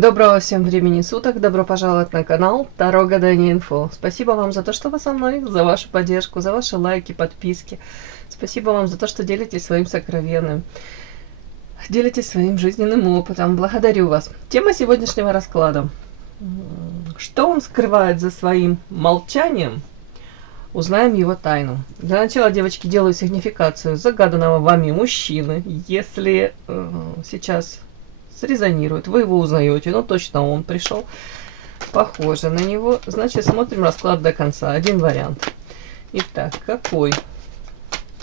Доброго всем времени суток, добро пожаловать на канал Таро Гадание Инфо. Спасибо вам за то, что вы со мной, за вашу поддержку, за ваши лайки, подписки. Спасибо вам за то, что делитесь своим сокровенным, делитесь своим жизненным опытом. Благодарю вас. Тема сегодняшнего расклада. Что он скрывает за своим молчанием? Узнаем его тайну. Для начала, девочки, делаю сигнификацию загаданного вами мужчины. Если сейчас срезонирует, вы его узнаете, но точно он пришел, похоже на него. Значит, смотрим расклад до конца. Один вариант. Итак, какой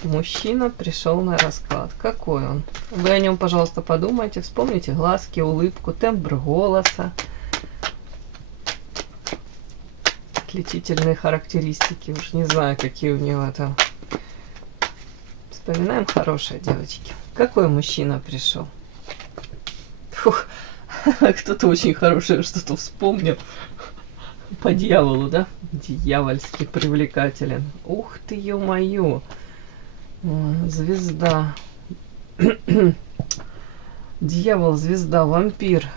мужчина пришел на расклад? Какой он? Вы о нем, пожалуйста, подумайте, вспомните глазки, улыбку, тембр голоса, отличительные характеристики. Уж не знаю, какие у него там. Вспоминаем хорошие, девочки. Какой мужчина пришел? Фух, кто-то очень хорошее что-то вспомнил. По дьяволу, да? Дьявольски привлекателен. Ух ты, ё-моё. Звезда. Дьявол, звезда, вампир.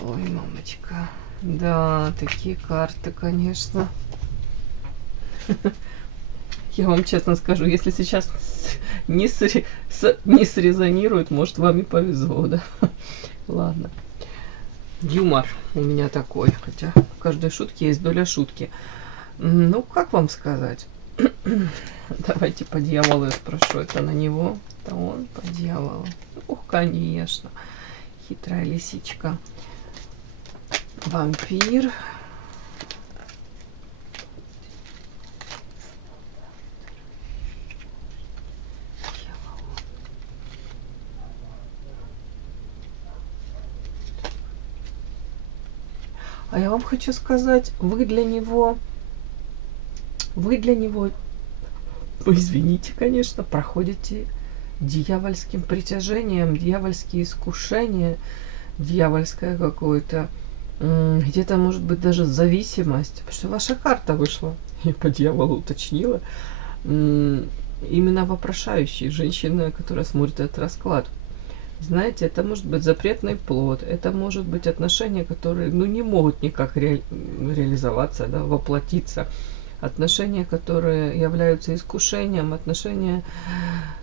Ой, мамочка. Да, такие карты, конечно. Я вам честно скажу, если сейчас не срезонирует, может, вам и повезло, да? Ладно. Юмор у меня такой, хотя в каждой шутке есть доля шутки. Ну, как вам сказать? Давайте по дьяволу я спрошу. Это на него? Это он по дьяволу? Ух, конечно. Хитрая лисичка. Вампир. А я вам хочу сказать, вы для него, вы извините, конечно, проходите дьявольским притяжением, дьявольские искушения, дьявольское какое-то, где-то, может быть, даже зависимость. Потому что ваша карта вышла, я по дьяволу уточнила, именно вопрошающей женщина, которая смотрит этот расклад. Знаете, это может быть запретный плод, это может быть отношения, которые не могут никак реализоваться, да, воплотиться. Отношения, которые являются искушением, отношения,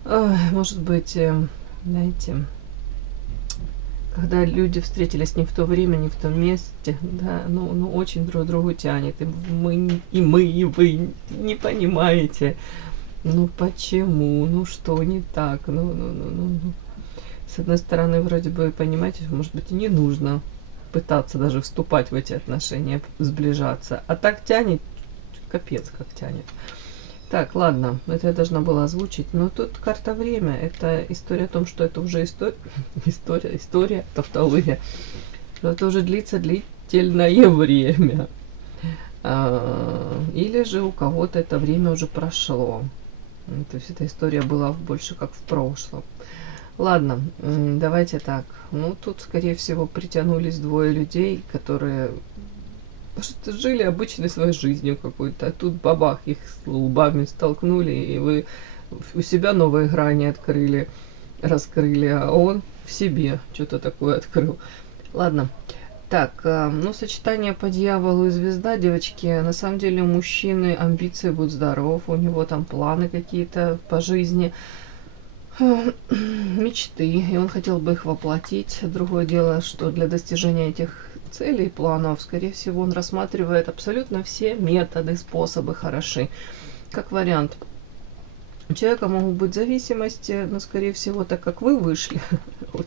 может быть, знаете, когда люди встретились не в то время, не в том месте, да, очень друг другу тянет, и мы, и вы не понимаете, почему, что не так, С одной стороны, вроде бы, понимаете, может быть, и не нужно пытаться даже вступать в эти отношения, сближаться. А так тянет, капец как тянет. Так, ладно, это я должна была озвучить. Но тут карта время. Это история о том, что это уже история, тавтология. Что это уже длится длительное время. Или же у кого-то это время уже прошло. То есть эта история была больше как в прошлом. Ладно, давайте так. Тут, скорее всего, притянулись двое людей, которые жили обычной своей жизнью какой-то. А тут бабах, их с лбами столкнули, и вы у себя новые грани раскрыли, а он в себе что-то такое открыл. Ладно. Так, сочетание по дьяволу и звезда, девочки. На самом деле у мужчины амбиции, будь здоров, у него там планы какие-то по жизни, мечты, и он хотел бы их воплотить. Другое дело, что для достижения этих целей, планов, скорее всего, он рассматривает абсолютно все методы, способы хороши. Как вариант, у человека могут быть зависимости, но, скорее всего, так как вы вышли, вот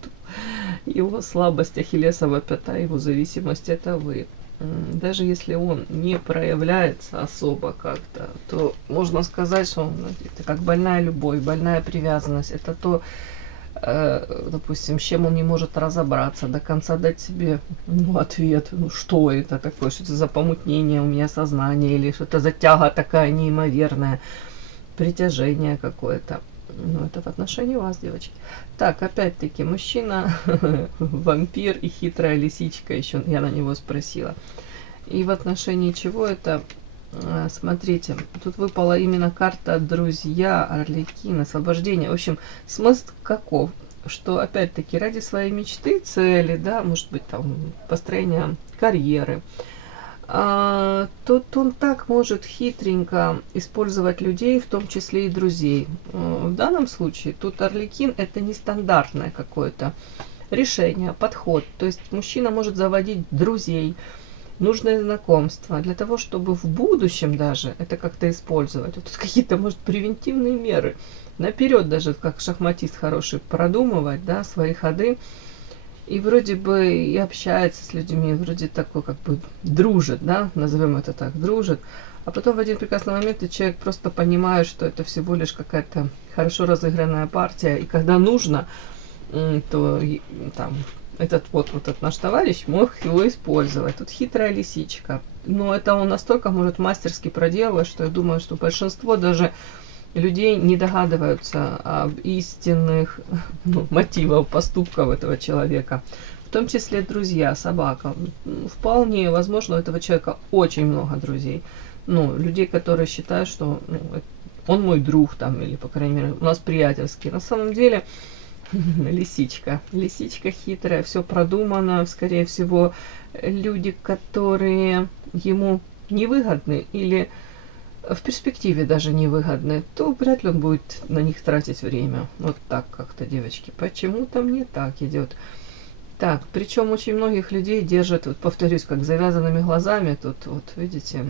его слабость, ахиллесова пята, его зависимость, это вы. Даже если он не проявляется особо как-то, то можно сказать, что это как больная любовь, больная привязанность. Это то, допустим, с чем он не может разобраться, до конца дать себе ответ. Что это такое, что это за помутнение у меня сознания, или что это за тяга такая неимоверная, притяжение какое-то. Это в отношении вас, девочки. Так, опять-таки, мужчина, вампир и хитрая лисичка, еще я на него спросила. И в отношении чего это? Смотрите, тут выпала именно карта друзья, Арлекин, освобождение. В общем, смысл каков? что опять-таки ради своей мечты, цели, да, может быть, там, построения карьеры, тут он так может хитренько использовать людей, в том числе и друзей. В данном случае тут Арлекин это нестандартное какое-то решение, подход. То есть мужчина может заводить друзей, нужное знакомство, для того, чтобы в будущем даже это как-то использовать. Вот тут какие-то, может, превентивные меры. Наперед даже, как шахматист хороший, продумывать, да, свои ходы. И вроде бы и общается с людьми, вроде такой как бы дружит, да, назовем это так, дружит. А потом в один прекрасный момент человек просто понимает, что это всего лишь какая-то хорошо разыгранная партия. И когда нужно, то там этот наш товарищ мог его использовать. Тут хитрая лисичка. Но это он настолько может мастерски проделать, что я думаю, что большинство даже людей не догадываются об истинных мотивах поступков этого человека. В том числе друзья, собака. Вполне возможно, у этого человека очень много друзей. Ну, людей, которые считают, что он мой друг там, или, по крайней мере, у нас приятельский. На самом деле, лисичка. Лисичка хитрая, все продумано. Скорее всего, люди, которые ему невыгодны или в перспективе даже невыгодны, то вряд ли он будет на них тратить время. Вот так как-то, девочки. Почему-то мне так идет. Так, причем очень многих людей держат, вот повторюсь, как завязанными глазами. Тут вот, видите,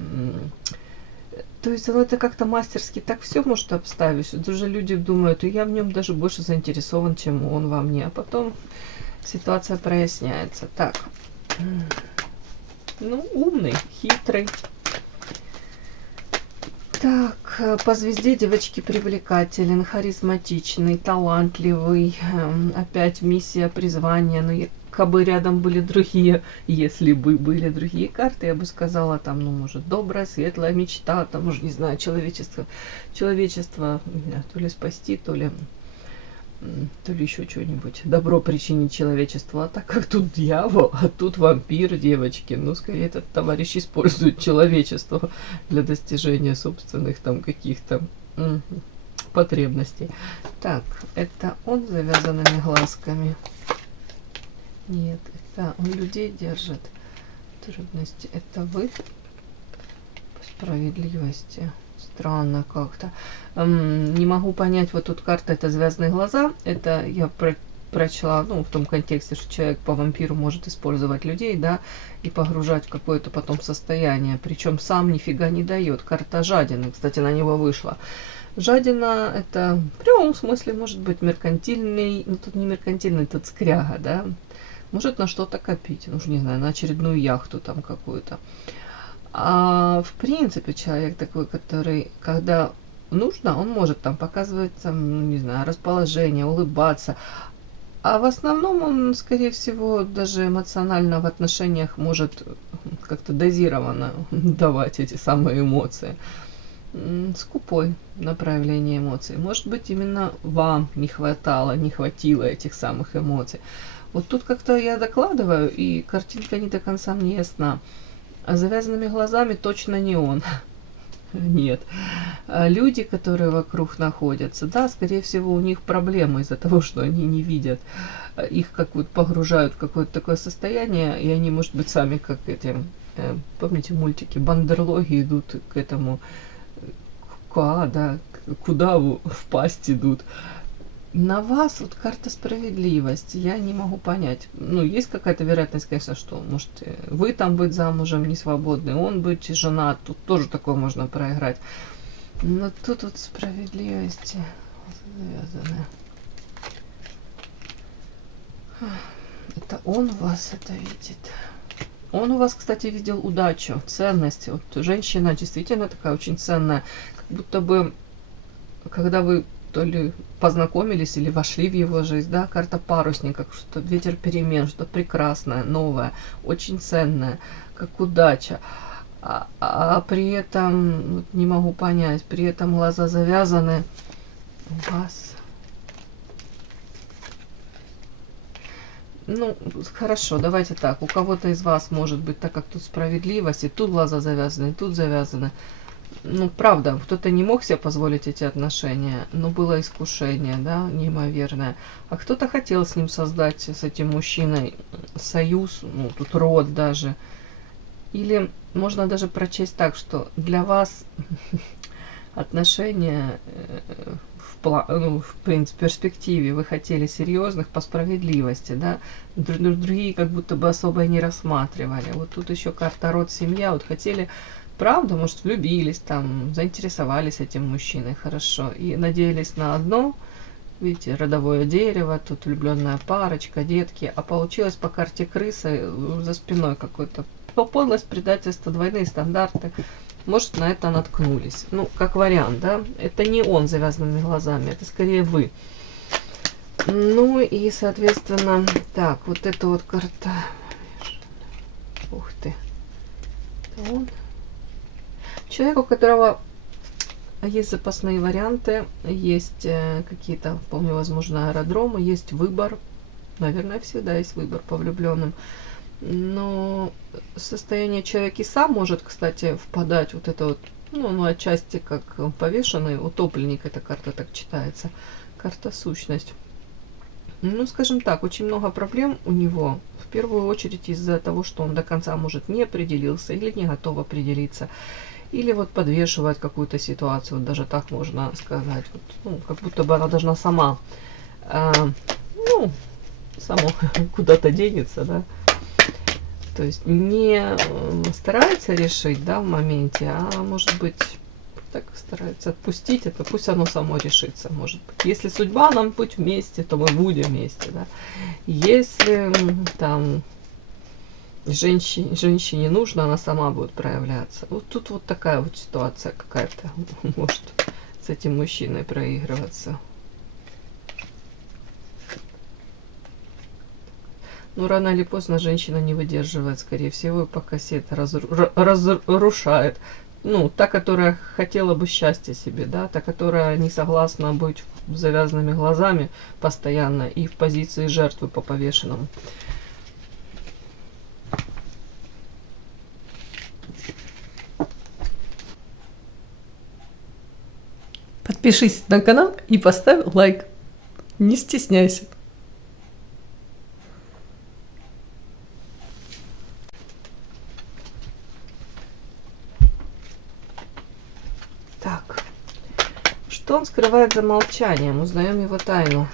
то есть он это как-то мастерски так все может обставить, что даже люди думают, и я в нем даже больше заинтересован, чем он во мне. А потом ситуация проясняется. Так, ну, умный, хитрый. Так, по звезде девочки привлекателен, харизматичный, талантливый. Опять миссия, призвание. Но кабы рядом были другие, если бы были другие карты, я бы сказала, там, ну, может, добрая, светлая мечта, там, может, не знаю, человечество, то ли спасти, то ли еще что-нибудь, добро причинить человечеству. А так как тут дьявол, а тут вампир, девочки, ну, скорее, этот товарищ использует человечество для достижения собственных там каких-то потребностей. Так, это он с завязанными глазками? Нет, это он людей держит. Трудности. Это вы? По справедливости. Странно как-то. Не могу понять, вот тут карта, это звездные глаза. Это я прочла, ну, в том контексте, что человек по вампиру может использовать людей, да, и погружать в какое-то потом состояние. Причем сам нифига не дает. Карта жадины, кстати, на него вышла. Жадина это в прямом смысле может быть меркантильный, ну тут не меркантильный, тут скряга, да. Может на что-то копить, ну, не знаю, на очередную яхту там какую-то. А в принципе человек такой, который, когда нужно, он может там показывать, там, ну, не знаю, расположение, улыбаться. А в основном он, скорее всего, даже эмоционально в отношениях может как-то дозированно давать эти самые эмоции. Скупой на проявление эмоций. Может быть, именно вам не хватило этих самых эмоций. Вот тут как-то я докладываю, и картинка не до конца мне ясна. А завязанными глазами точно не он. Нет. Люди, которые вокруг находятся, да, скорее всего, у них проблемы из-за того, что они не видят. Их как вот погружают в какое-то такое состояние, и они, может быть, сами как эти, помните, мультики, бандерлоги идут к этому, куда впасть идут. На вас вот карта справедливости, я не могу понять. Ну, есть какая-то вероятность, конечно, что, может, вы там быть замужем, не свободны, он быть женат, тут тоже такое можно проиграть. Но тут вот справедливости завязаны. Это он вас это видит. Он у вас, кстати, видел удачу, ценность. Вот женщина действительно такая очень ценная. Как будто бы, когда вы то ли познакомились или вошли в его жизнь, да, карта парусника, что ветер перемен, что прекрасное, новое, очень ценное, как удача. А при этом, вот не могу понять, при этом глаза завязаны у вас. Ну, хорошо, давайте так, у кого-то из вас может быть, так как тут справедливость, и тут глаза завязаны, и тут завязаны. ну, правда, кто-то не мог себе позволить эти отношения, но было искушение, да, неимоверное. А кто-то хотел с ним создать, с этим мужчиной, союз, ну, тут род даже. Или можно даже прочесть так, что для вас отношения ну, в принципе, перспективе вы хотели серьезных по справедливости, да, другие как будто бы особо и не рассматривали. Вот тут еще карта род, семья, вот хотели, правда, может, влюбились там, заинтересовались этим мужчиной, хорошо, и надеялись на одно, видите, родовое дерево, тут влюбленная парочка, детки, а получилось по карте крыса за спиной какой-то подлость, предательство, двойные стандарты. Может, на это наткнулись. Ну, как вариант, да. Это не он с завязанными глазами, это скорее вы. Ну и, соответственно, так, вот эта вот карта. Ух ты. Это он. Человек, у которого есть запасные варианты, есть какие-то, вполне возможно, аэродромы, есть выбор. Наверное, всегда есть выбор по влюбленным. Но состояние человека и сам может, кстати, впадать вот это вот, ну отчасти как повешенный, утопленник, эта карта так читается, карта сущность. Ну, скажем так, очень много проблем у него, в первую очередь из-за того, что он до конца, может, не определился или не готов определиться, или вот подвешивать какую-то ситуацию, вот даже так можно сказать, вот, ну, как будто бы она должна сама, ну, само куда-то денется, да. То есть не старается решить, да, в моменте, а может быть так старается отпустить это, пусть оно само решится, может быть. Если судьба нам путь вместе, то мы будем вместе, да. Если там женщине нужно, она сама будет проявляться. Вот тут вот такая вот ситуация какая-то может с этим мужчиной проигрываться. Ну, рано или поздно женщина не выдерживает, скорее всего, пока это разрушает. Ну, та, которая хотела бы счастья себе, да, та, которая не согласна быть с завязанными глазами постоянно и в позиции жертвы по повешенному. Подпишись на канал и поставь лайк. Не стесняйся. Так, что он скрывает за молчанием? Узнаем его тайну.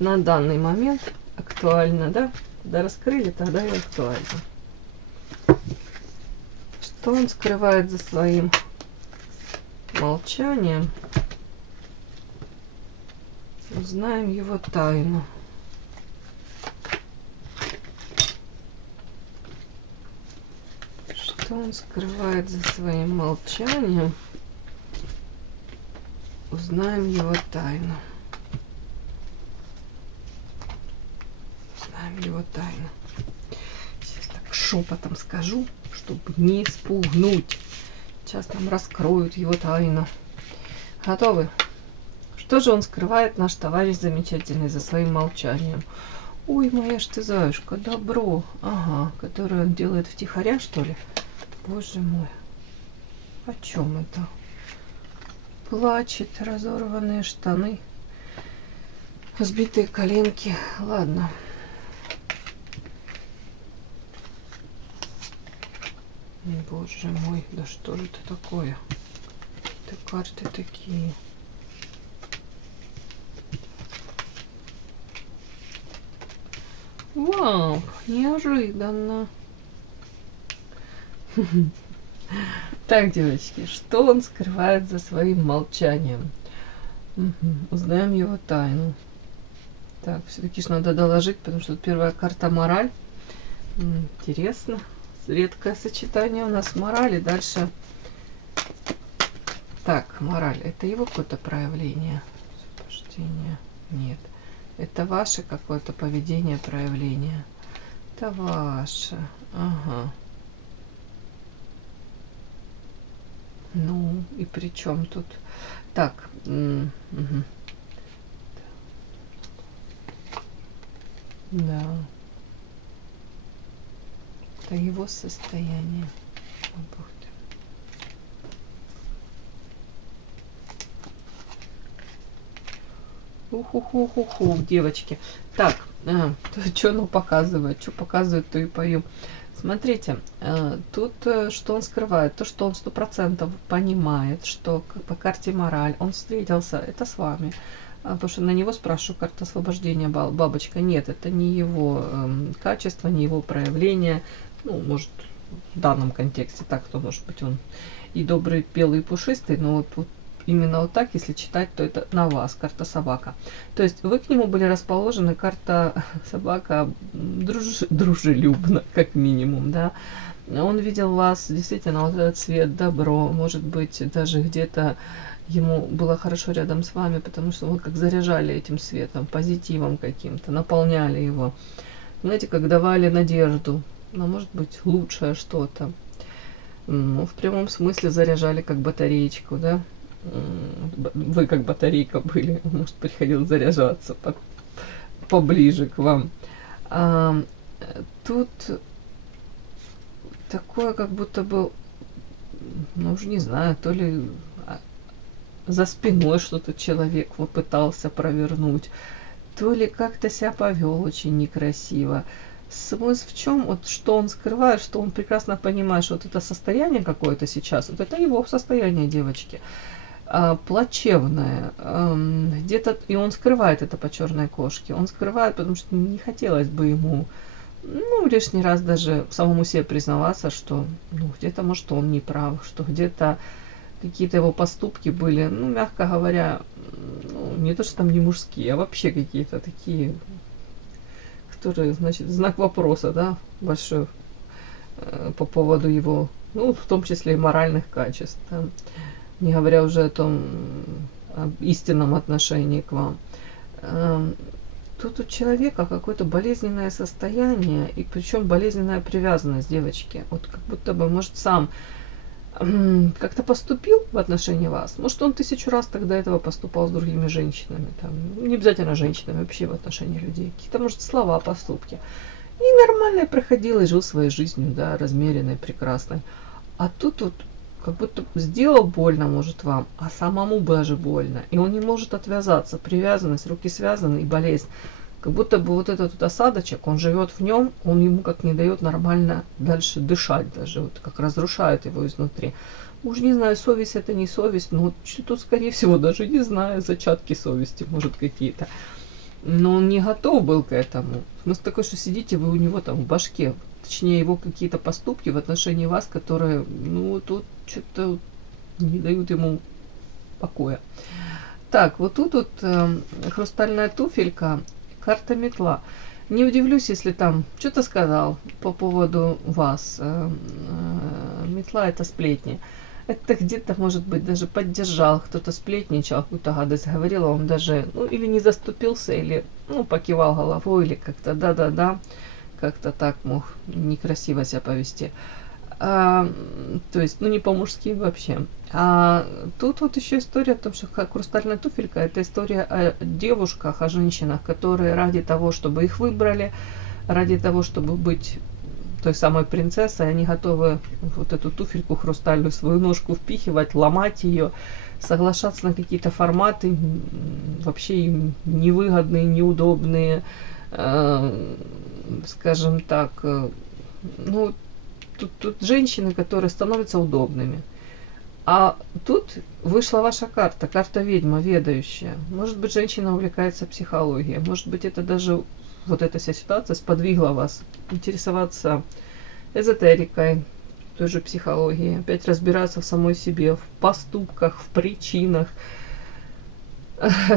На данный момент актуально, да? Когда раскрыли, тогда и актуально. Что он скрывает за своим молчанием? Узнаем его тайну. Что он скрывает за своим молчанием? Узнаем его тайну. Узнаем его тайну. Сейчас так шепотом скажу, чтобы не спугнуть. Сейчас нам раскроют его тайну. Готовы? Что же он скрывает, наш товарищ замечательный, за своим молчанием? Ой, моя ж ты заюшка, добро. Ага, которое он делает втихаря, что ли? Боже мой. О чем это? Плачет, разорванные штаны, сбитые коленки. Ладно. Боже мой, да что же это такое? Это карты такие. Вау, неожиданно. Так, девочки, что он скрывает за своим молчанием? Узнаем его тайну. Так, все-таки ж надо доложить, потому что первая карта мораль. Интересно. Редкое сочетание у нас морали. Дальше. Так, мораль. Это его какое-то проявление. Освобождение. Нет. Это ваше какое-то поведение, проявление. Это ваше. Ага. Ну, и при чем тут? Так. Угу. Да. Это его состояние. О, Бог ты. Уху-ху-ху-ху, девочки. Так, что оно показывает? Что показывает, то и пою. Смотрите, тут что он скрывает? То, что он 100% понимает, что по карте мораль он встретился, это с вами. Потому что на него спрашиваю, карта освобождения, бабочка. Нет, это не его качество, не его проявление. Ну, может, в данном контексте так, то может быть он и добрый, белый, и пушистый, но вот именно вот так, если читать, то это на вас, карта собака. То есть вы к нему были расположены, карта собака дружелюбно, как минимум, да. Он видел вас, действительно, вот этот цвет, добро, может быть, даже где-то ему было хорошо рядом с вами, потому что вы как заряжали этим светом, позитивом каким-то, наполняли его. Знаете, как давали надежду, но может быть лучшее что-то. Ну, в прямом смысле заряжали как батареечку, да. Вы как батарейка были, может, приходил заряжаться поближе к вам. Тут такое, как будто бы, ну, уже не знаю, то ли за спиной что-то человек пытался провернуть, то ли как-то себя повел очень некрасиво. Смысл в чем? Вот что он скрывает, что он прекрасно понимает, что вот это состояние какое-то сейчас, вот это его состояние, девочки, плачевное. Где-то, и он скрывает это по черной кошке. Он скрывает, потому что не хотелось бы ему, ну, лишний раз даже самому себе признаваться, что, ну, где-то, может, он не прав, что где-то какие-то его поступки были, ну, мягко говоря, ну, не то, что там не мужские, а вообще какие-то такие, которые, значит, знак вопроса, да, большой по поводу его, ну, в том числе и моральных качеств, да, не говоря уже о том истинном отношении к вам. Тут у человека какое-то болезненное состояние, и причем болезненная привязанность, девочки. Вот как будто бы, может, сам как-то поступил в отношении вас. Может, он 1000 раз тогда этого поступал с другими женщинами. Там, не обязательно женщинами, вообще в отношении людей. Какие-то, может, слова, поступки. И нормально проходил и жил своей жизнью, да, размеренной, прекрасной. А тут вот как будто сделал больно, может, вам, а самому даже больно. И он не может отвязаться. Привязанность, руки связаны и болезнь. Как будто бы вот этот вот осадочек, он живет в нем, он ему как не дает нормально дальше дышать даже, вот как разрушает его изнутри. Уж не знаю, совесть это не совесть, но вот тут, скорее всего, даже не знаю, зачатки совести, может, какие-то. Но он не готов был к этому. Смысл такой, что сидите вы у него там в башке, точнее, его какие-то поступки в отношении вас, которые, ну, тут что-то не дают ему покоя. Так, вот тут вот хрустальная туфелька, карта метла. Не удивлюсь, если там что-то сказал по поводу вас. Метла это сплетни. Это где-то, может быть, даже поддержал, кто-то сплетничал, какую-то гадость говорил, он даже, ну, или не заступился, или, ну, покивал головой, или как-то да-да-да, как-то так мог некрасиво себя повести. То есть, ну, не по-мужски вообще. А тут вот еще история о том, что как хрустальная туфелька, это история о девушках, о женщинах, которые ради того, чтобы их выбрали, ради того, чтобы быть той самой принцессой, они готовы вот эту туфельку хрустальную, свою ножку впихивать, ломать ее, соглашаться на какие-то форматы, вообще им невыгодные, неудобные, скажем так, ну, тут женщины, которые становятся удобными. А тут вышла ваша карта, карта ведьма, ведающая. Может быть, женщина увлекается психологией. Может быть, это даже вот эта вся ситуация сподвигла вас интересоваться эзотерикой, той же психологией. Опять разбираться в самой себе, в поступках, в причинах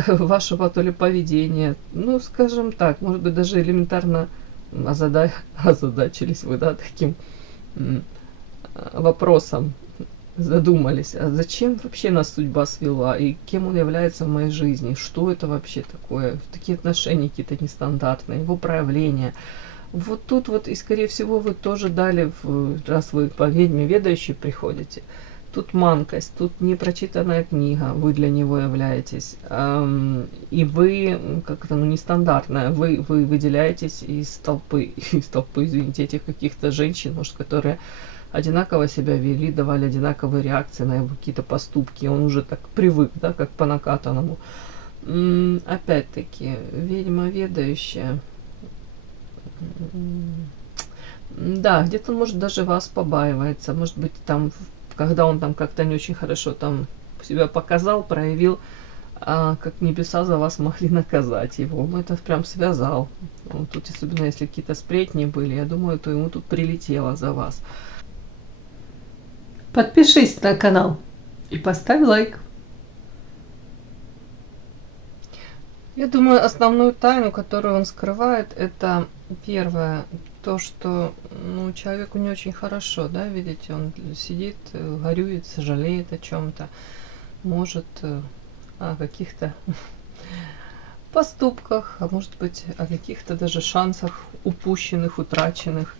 вашего то ли поведения. Ну, скажем так, может быть, даже элементарно озадачились вы, да, таким вопросом, задумались, а зачем вообще нас судьба свела, и кем он является в моей жизни, что это вообще такое, такие отношения какие-то нестандартные, его проявления. Вот тут вот, и скорее всего вы тоже дали, раз вы по ведьме ведающей приходите, тут манкость, тут непрочитанная книга, вы для него являетесь. И вы как-то, ну, нестандартная, вы выделяетесь из толпы, извините, этих каких-то женщин, может, которые одинаково себя вели, давали одинаковые реакции на его какие-то поступки. Он уже так привык, да, как по накатанному. Опять-таки, ведьма ведающая. Да, где-то, может, даже вас побаивается. Может быть, там, когда он там как-то не очень хорошо там себя показал, проявил, как небеса за вас могли наказать его. Он это прям связал. Вот тут, особенно если какие-то сплетни были, я думаю, то ему тут прилетело за вас. Подпишись на канал и поставь лайк. Я думаю, основную тайну, которую он скрывает, это первое, то, что, ну, человеку не очень хорошо, да, видите, он сидит, горюет, сожалеет о чем-то, может о каких-то поступках, а может быть о каких-то даже шансах упущенных, утраченных.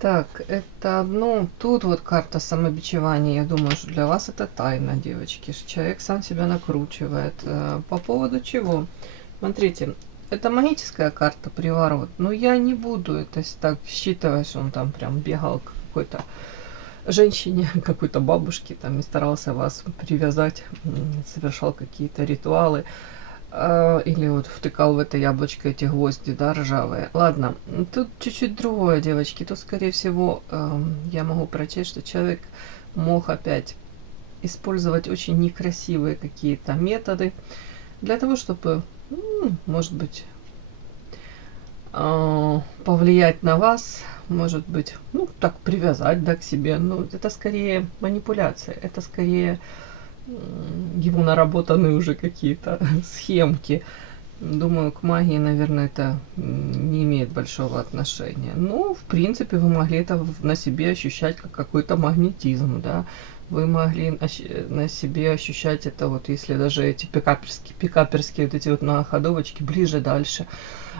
Так, это одно. Тут вот карта самобичевания. Я думаю, что для вас это тайна, девочки. Что человек сам себя накручивает. По поводу чего? Смотрите, это магическая карта, приворот. Но я не буду это так считывать, что он там прям бегал к какой-то женщине, какой-то бабушке там и старался вас привязать, совершал какие-то ритуалы. Или вот втыкал в это яблочко эти гвозди, да, ржавые. Ладно, тут чуть-чуть другое, девочки. Тут, скорее всего, я могу прочесть, что человек мог опять использовать очень некрасивые какие-то методы для того, чтобы, может быть, повлиять на вас, может быть, ну, так привязать, да, к себе. Но это скорее манипуляция, это скорее его наработанные уже какие-то схемки. Думаю, к магии, наверное, это не имеет большого отношения. Но, в принципе, вы могли это на себе ощущать как какой-то магнетизм, да. Вы могли на себе ощущать это, вот если даже эти пикаперские вот эти вот многоходовочки ближе, дальше.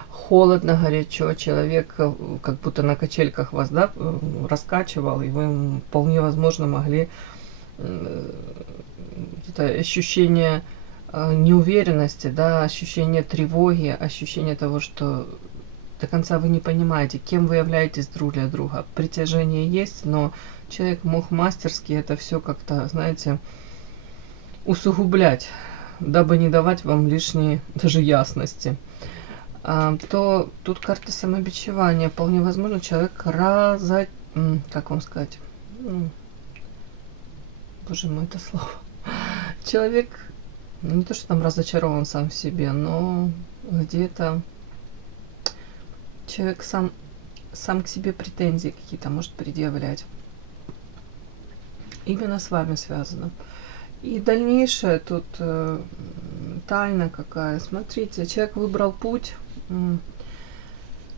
Холодно, горячо, человек как будто на качельках вас, да, раскачивал, и вы вполне возможно могли это ощущение неуверенности, да, ощущение тревоги, ощущение того, что до конца вы не понимаете, кем вы являетесь друг для друга. Притяжение есть, но человек мог мастерски это все как-то, знаете, усугублять, дабы не давать вам лишней даже ясности. То тут карта самобичевания. Вполне возможно, человек как вам сказать? Боже мой, это слово. Человек не то, что там разочарован сам в себе, но где-то человек сам к себе претензии какие-то может предъявлять. Именно с вами связано. И дальнейшее тут тайна какая. Смотрите, человек выбрал путь.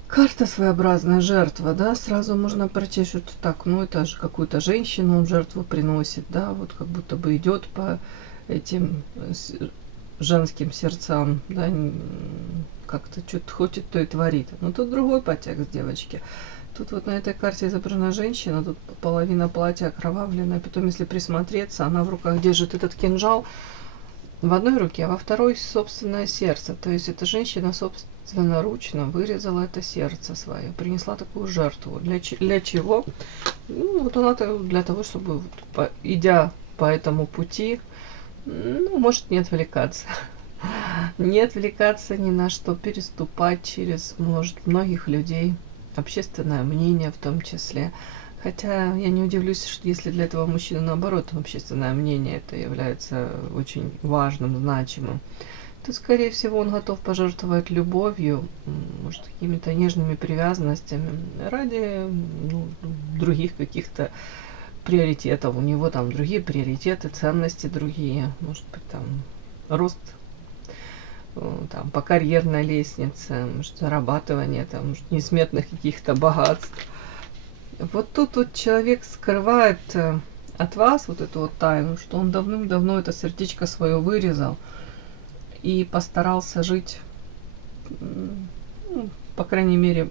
Карта своеобразная, жертва, да, сразу можно прочесть, что так, ну это же какую-то женщину он жертву приносит, да, вот как будто бы идет по этим женским сердцам, да, как-то что-то хочет, то и творит. Но тут другой подтекст, девочки. Тут вот на этой карте изображена женщина, тут половина платья окровавленная, потом если присмотреться, она в руках держит этот кинжал в одной руке, а во второй собственное сердце. То есть эта женщина собственноручно вырезала это сердце свое, принесла такую жертву. Для чего? Ну, вот она для того, чтобы, идя по этому пути, ну, может не отвлекаться. Не отвлекаться ни на что, переступать через, может, многих людей, общественное мнение в том числе. Хотя я не удивлюсь, что если для этого мужчины наоборот общественное мнение это является очень важным, значимым, то, скорее всего, он готов пожертвовать любовью, может, какими-то нежными привязанностями ради других каких-то приоритетов. У него там другие приоритеты, ценности другие, может быть, там рост там, по карьерной лестнице, может, зарабатывание там, может, несметных каких-то богатств. Вот тут вот человек скрывает от вас вот эту вот тайну, что он давным-давно это сердечко свое вырезал и постарался жить, ну, по крайней мере,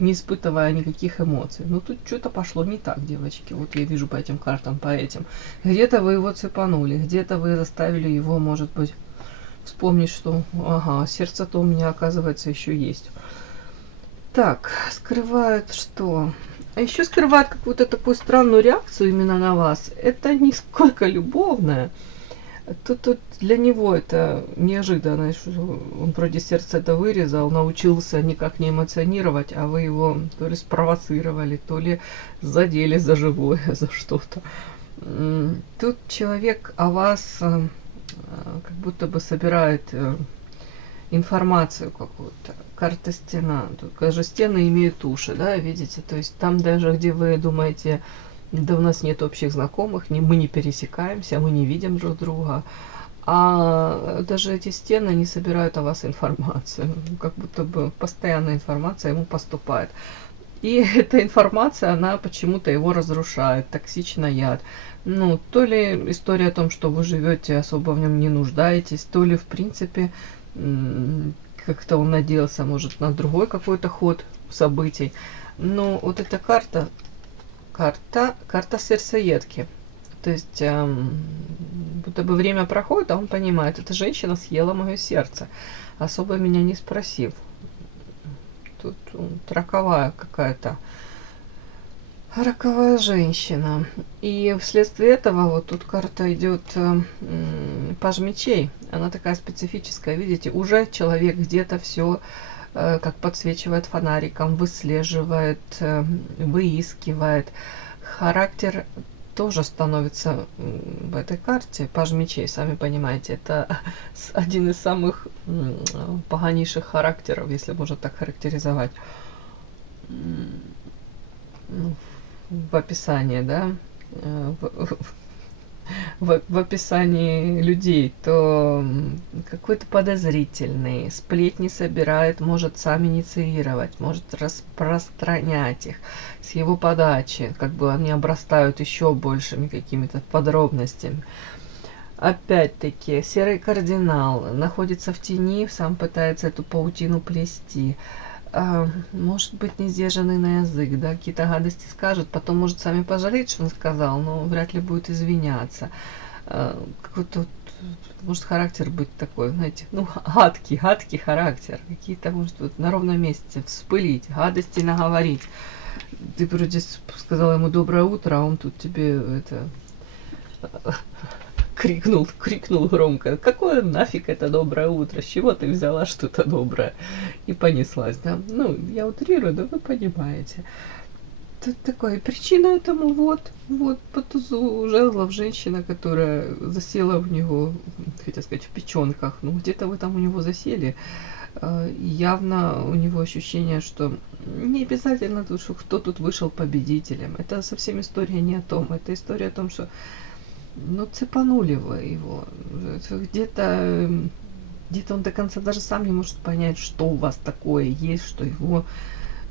не испытывая никаких эмоций. Но тут что-то пошло не так, девочки. Вот я вижу по этим картам, по этим. Где-то вы его цепанули, где-то вы заставили его, может быть, вспомнить, что, ага, сердце-то у меня, оказывается, еще есть. Так, скрывает что? А еще скрывает какую-то такую странную реакцию именно на вас. Это не сколько любовная. Тут для него это неожиданно, что он вроде сердце это вырезал, научился никак не эмоционировать, а вы его то ли спровоцировали, то ли задели за живое, за что-то. Тут человек о вас как будто бы собирает информацию какую-то. Карта стена. Тут даже стены имеют уши, да, видите? То есть там даже, где вы думаете, да у нас нет общих знакомых, мы не пересекаемся, мы не видим друг друга, а даже эти стены не собирают о вас информацию. Как будто бы постоянная информация ему поступает. И эта информация, она почему-то его разрушает, токсичный яд. Ну, то ли история о том, что вы живете, особо в нем не нуждаетесь, то ли, в принципе, как-то он надеялся, может, на другой какой-то ход событий. Но вот эта карта сердцеедки. То есть, будто бы время проходит, а он понимает, эта женщина съела мое сердце, особо меня не спросив. Тут роковая какая-то, роковая женщина. И вследствие этого вот тут карта идет паж мечей. Она такая специфическая, видите, уже человек где-то все как подсвечивает фонариком, выслеживает, выискивает. Характер тоже становится в этой карте, паж мечей, сами понимаете, это один из самых поганейших характеров, если можно так характеризовать. В описании, да, в описании людей, то какой-то подозрительный, сплетни собирает, может сам инициировать, может распространять их с его подачи, как бы они обрастают еще большими какими-то подробностями. Опять-таки, серый кардинал находится в тени, сам пытается эту паутину плести. Может быть, не сдержанный на язык, да, какие-то гадости скажет, потом может сами пожалеть, что он сказал, но вряд ли будет извиняться. Какой-то, может, характер быть такой, знаете, ну, гадкий характер, какие-то, может, вот на ровном месте вспылить, гадости наговорить. Ты вроде сказал ему доброе утро, а он тут тебе это крикнул громко: какое нафиг это доброе утро, с чего ты взяла что-то доброе? И понеслась, да? Ну, я утрирую, да вы понимаете. Тут такое, причина этому вот по тузу жезлов женщина, которая засела в него, хотел сказать, в печенках, ну где-то вы там у него засели. Явно у него ощущение, что не обязательно, что кто тут вышел победителем. Это совсем история не о том. Это история о том, что ну, цепанули вы его. Где-то он до конца даже сам не может понять, что у вас такое есть, что его,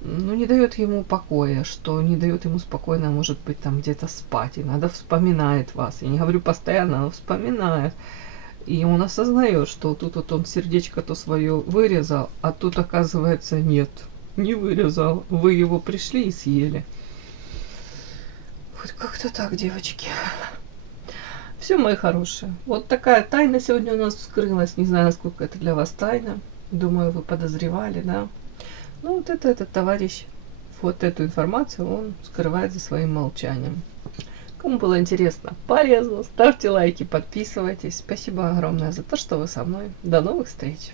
ну, не дает ему покоя, что не дает ему спокойно, может быть, там где-то спать. И надо вспоминает вас. Я не говорю постоянно, но вспоминает. И он осознает, что тут вот он сердечко-то свое вырезал, а тут, оказывается, нет, не вырезал. Вы его пришли и съели. Вот как-то так, девочки. Все, мои хорошие. Вот такая тайна сегодня у нас вскрылась. Не знаю, насколько это для вас тайна. Думаю, вы подозревали, да? Ну, вот этот товарищ, вот эту информацию он скрывает за своим молчанием. Кому было интересно, полезно, ставьте лайки, подписывайтесь. Спасибо огромное за то, что вы со мной. До новых встреч!